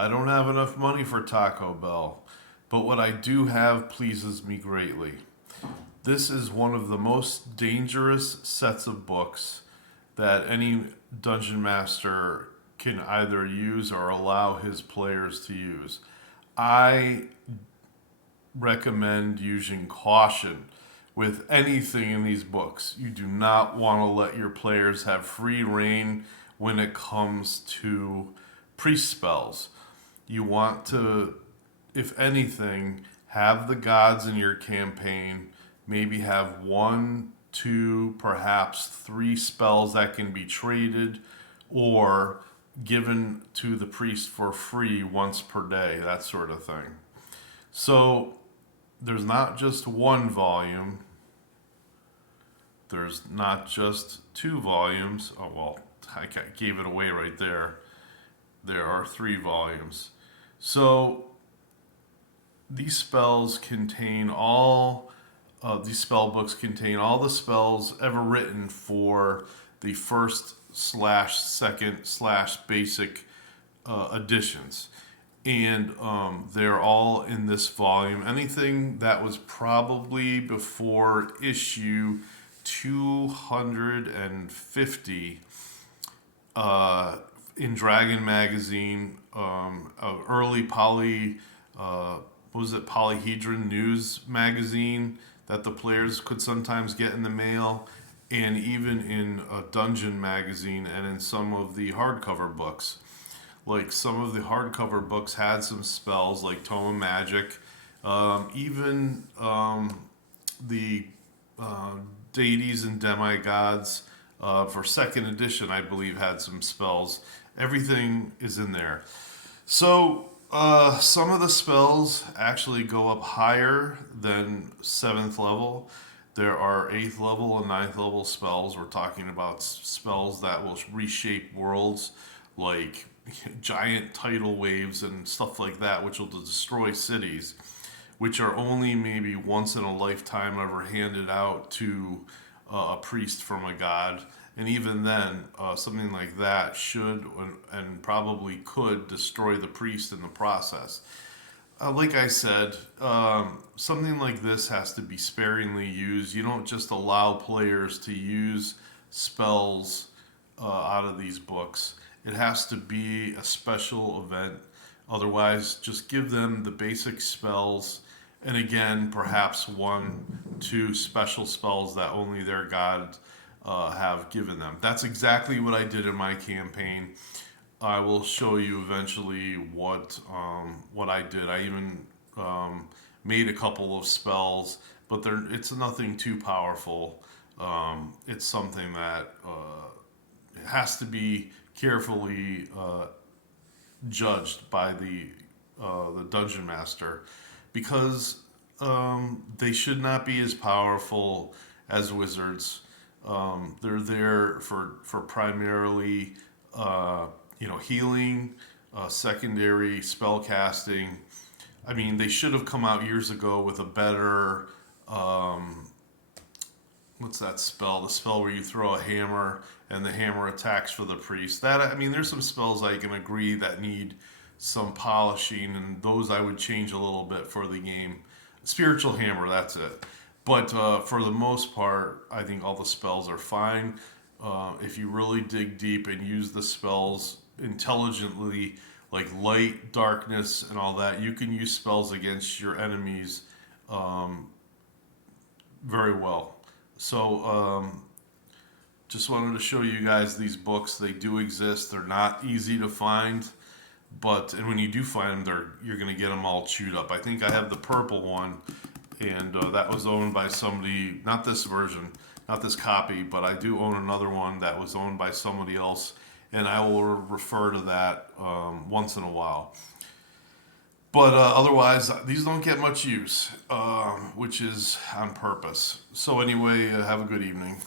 I don't have enough money for Taco Bell, but what I do have pleases me greatly. This is one of the most dangerous sets of books that any dungeon master can either use or allow his players to use. I recommend using caution with anything in these books. You do not want to let your players have free reign when it comes to priest spells. You want to, if anything, have the gods in your campaign, maybe have one, two, perhaps three spells that can be traded or given to the priest for free once per day, that sort of thing. So there's not just one volume, there's not just two volumes. Oh, well, I gave it away right there. There are three volumes. So these spells contain all, these spell books contain all the spells ever written for the first slash second slash basic editions. And they're all in this volume. Anything that was probably before issue 250 in Dragon Magazine, early what was it, Polyhedron News magazine that the players could sometimes get in the mail, and even in a Dungeon magazine and in some of the hardcover books. Like some of the hardcover books had some spells like Tome of Magic, even the deities and demigods for second edition, I believe, had some spells. Everything is in there. So some of the spells actually go up higher than 7th level. There are 8th level and 9th level spells. We're talking about spells that will reshape worlds, like giant tidal waves and stuff like that, which will destroy cities, which are only maybe once in a lifetime ever handed out to a priest from a god. And even then, something like that should and probably could destroy the priest in the process. Like I said, something like this has to be sparingly used. You don't just allow players to use spells out of these books. It has to be a special event. Otherwise, just give them the basic spells, and again, perhaps one, two special spells that only their god have given them. That's exactly what I did in my campaign. I will show you eventually what I did. I even made a couple of spells, but it's nothing too powerful. It's something that has to be carefully judged by the dungeon master, because they should not be as powerful as wizards. They're there for primarily healing, secondary spell casting. I mean, they should have come out years ago with a better what's that spell? The spell where you throw a hammer and the hammer attacks for the priest. That, I mean, there's some spells I can agree that need some polishing, and those I would change a little bit for the game. Spiritual hammer, that's it. But for the most part, I think all the spells are fine. If you really dig deep and use the spells intelligently, like light, darkness, and all that, you can use spells against your enemies very well. So just wanted to show you guys these books. They do exist. They're not easy to find, and when you do find them, you're going to get them all chewed up. I think I have the purple one, and that was owned by somebody. Not this version, not this copy, but I do own another one that was owned by somebody else, and I will refer to that once in a while. But otherwise, these don't get much use, which is on purpose. So anyway, have a good evening.